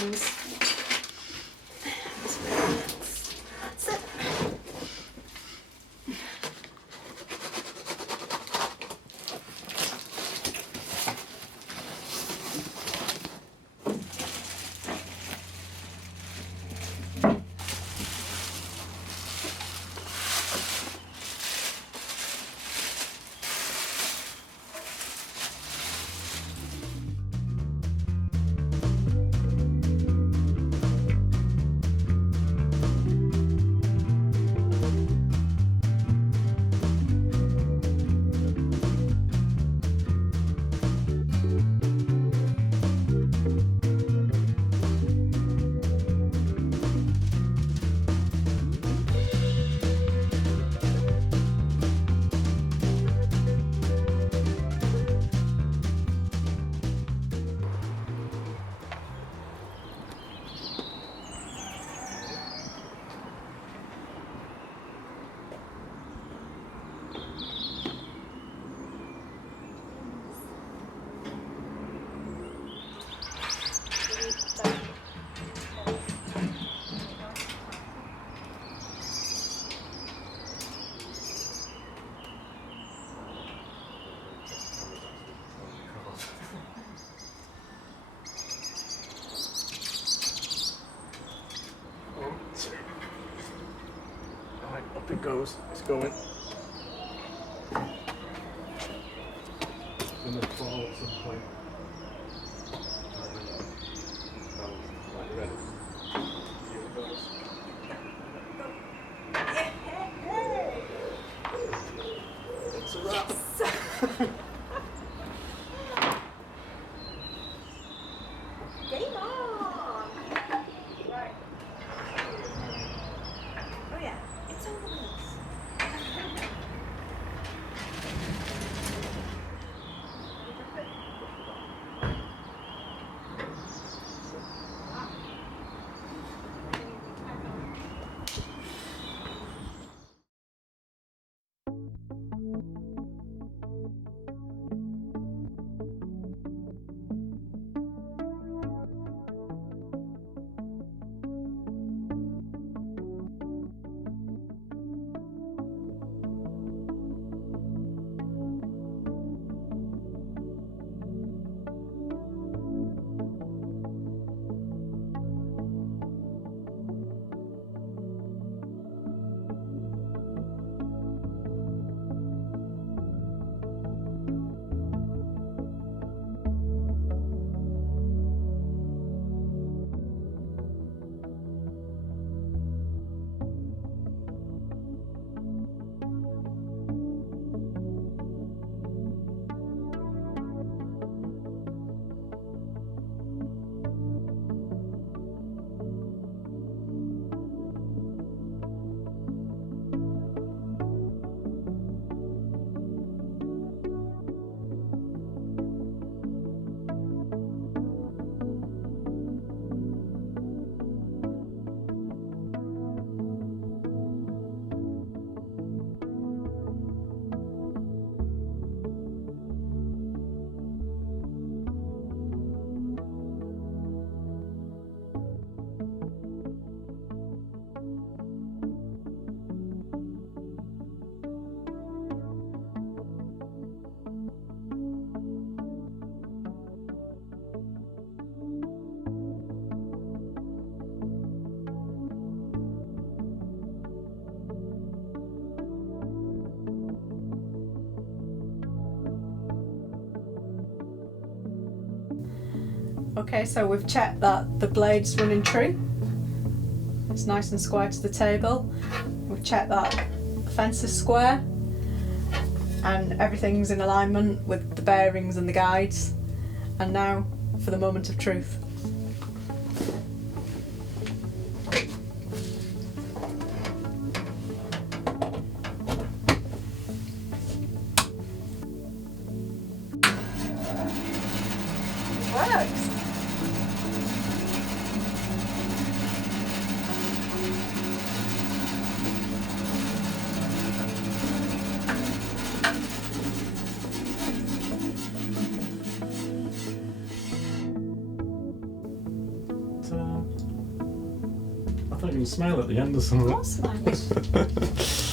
things. That's it. Right, up it goes. It's going. It's gonna fall at some point. Right, you ready? Here it goes. It's a wrap. Game on! Right. Oh yeah, it's all of us. Okay, so we've checked that the blade's running true. It's nice and square to the table. We've checked that the fence is square and everything's in alignment with the bearings and the guides. And now for the moment of truth. It works! So smile at the end or something. What smile?